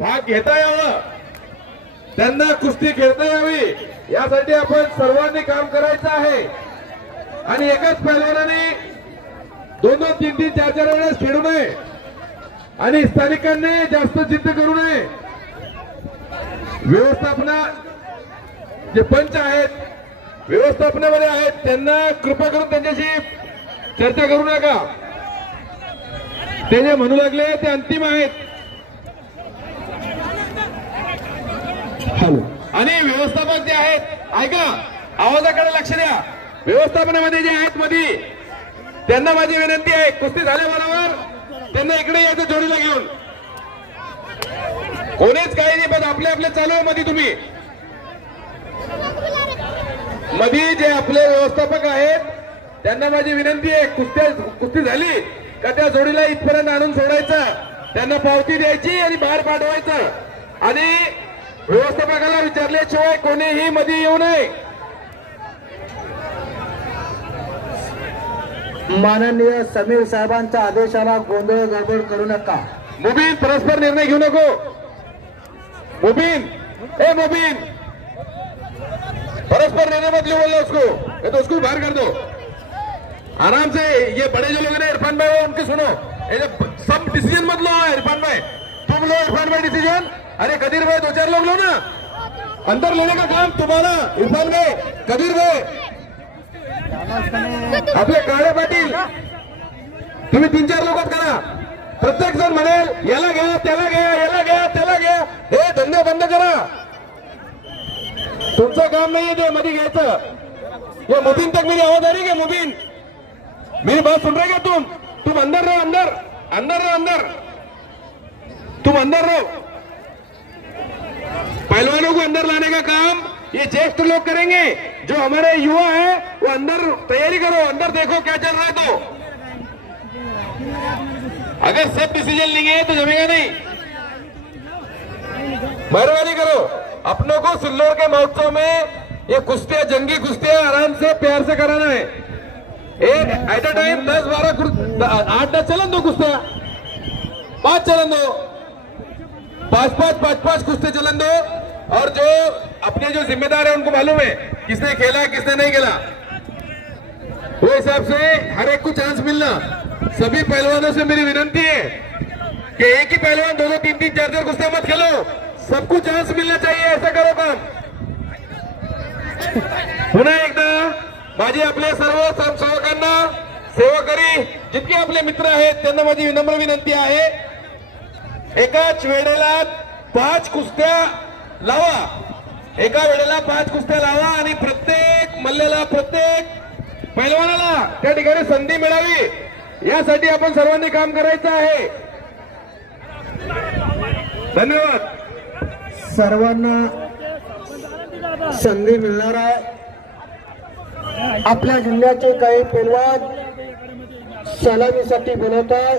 भाग घेता यावं, त्यांना कुस्ती खेळता यावी, यासाठी आपण सर्वांनी काम करायचं आहे। आणि एकाच पैलवानाने 2-2, 3-3, 4-4 वेळेस खेळू नये आणि स्थानिकांनी जास्त जिद्द करू नये। व्यवस्थापना जे पंच आहेत, व्यवस्थापनामध्ये आहेत, त्यांना कृपा करून त्यांच्याशी चर्चा करू नका। ते जे म्हणू लागले ते अंतिम आहेत। आणि व्यवस्थापक जे आहेत, ऐका, आवाजाकडे लक्ष द्या। व्यवस्थापनामध्ये जे आहेत मध्ये, त्यांना माझी विनंती आहे, कुस्ती झाल्याबरोबर त्यांना इकडे यायचं जोडीला घेऊन। कोणीच काही नाही, पण आपले आपले चालू आहे मध्ये। तुम्ही मध्ये जे आपले व्यवस्थापक आहेत त्यांना माझी विनंती आहे, कुस्ती झाली का त्या जोडीला इथपर्यंत आणून सोडायचं, त्यांना पावती द्यायची आणि बाहेर पाठवायचं। आणि व्यवस्थापकाला विचारल्याशिवाय कोणीही मध्ये येऊ नये। माननीय समीर साहेबांच्या आदेशाला गोंधळ गडबड करू नका। मुबीन, परस्पर निर्णय घेऊ नको। मुबीन, ए मुबीन, परस्पर निर्णय मत लो, बोलो उसको, ये तो उसको बाहर कर दो आराम से। ये बड़े जो लोग हैं इरफान भाई, उनके सुनो, ये सब डिसीजन मत लो। इरफान भाई तुम लो, इरफान भाई डिसीजन। अरे कदीर भाई 2-4 लोग लो ना, अंदर लेने का काम तुम्हारा। इरफान भाई, कदीर भाई, आपले काळे पाटील, तुम्ही 3-4 लोकात करा। प्रत्येक जण म्हणेल याला घ्या, त्याला घ्या, याला घ्या, त्याला घ्या, हे धंदे बंद करा। तुमचं काम नाहीये ते मध्ये घ्यायचं। ये मुबीन तक मेरी आवाज आ रही है? मुबीन, मेरी बात सुन रहे क्या तुम अंदर रहो, अंदर अंदर रहो, अंदर तुम अंदर रहो। पहलवानों को अंदर लाने का काम ये ज्येष्ठ लोग करेंगे। जो हमारे युवा हैं वो अंदर तैयारी करो, अंदर देखो क्या चल रहा है। तो अगर सब डिसीजन लेंगे तो जमेगा नहीं। मेहरबानी करो, अपनों को सिल्लोर के महोत्सव में ये कुश्तियां, जंगी कुश्तियां आराम से प्यार से कराना है। एक एट अ टाइम 10-12 8-10 चलन दो कुश्तियां, 5 चलन दो, 5-5 कुश्ते चलन दो। और जो अपने जो जिम्मेदार है उनको मालूम है किसने खेला किसने नहीं खेला, वो हिसाब से हर एक को चांस मिलना। सभी पहलवानों से मेरी विनंती है कि एक ही पहलवान 2-2, 3-3, 4-4 कुश्ते मत खेलो, सबको चांस मिलना चाहिए। ऐसा करो काम। पुन्हा एकदा माझी आपल्या सर्व सेवकांना, सेवकरी जितके आपले मित्र आहेत त्यांना माझी विनम्र विनंती आहे, एकाच वेळेला 5 कुस्त्या लावा। एका वेळेला 5 कुस्त्या लावा आणि प्रत्येक मल्ल्याला, प्रत्येक पैलवानाला त्या ठिकाणी संधी मिळावी, यासाठी आपण सर्वांनी काम करायचं आहे। धन्यवाद। सर्वांना संधी मिळणार आहे। आपल्या जिल्ह्याचे काही पैलवान सलामीसाठी बोलवतात।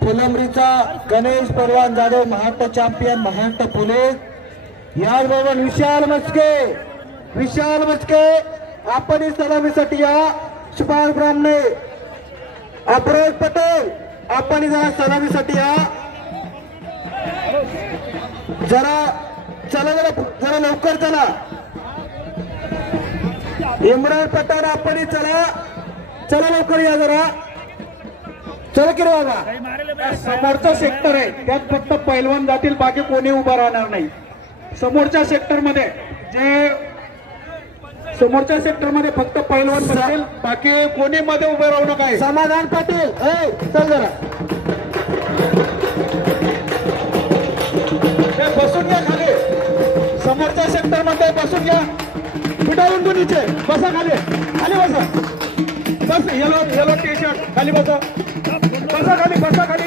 फुलंब्रीचा गणेश पैलवान जाधव, महाराष्ट्र चॅम्पियन, महाराष्ट्र पोलीस। याचबरोबर विशाल मस्के आपण सलामीसाठी या। सुभाष ब्राह्मणे, अफरोज पटेल आपण जरा सलामीसाठी या। जरा चला, जरा लवकर चला। इम्रान पठाण आपण चला, चला लवकर या जरा, चला की रे बाबा। समोरचा सेक्टर आहे त्यात फक्त पैलवान जातील, बाकी कोणी उभा राहणार नाही। समोरच्या सेक्टर मध्ये फक्त पैलवान बसेल, बाकी कोणी मध्ये उभे राहू नका। समाधान पाटील, चल जरा बसून घ्या खाली, समोरच्या सेक्टर मध्ये बसून घ्या। पिटाळून को नीचे बसा, खाली खाली बसा, बस येलो टी शर्ट खाली बसा, बसा खाली, बसा खाली।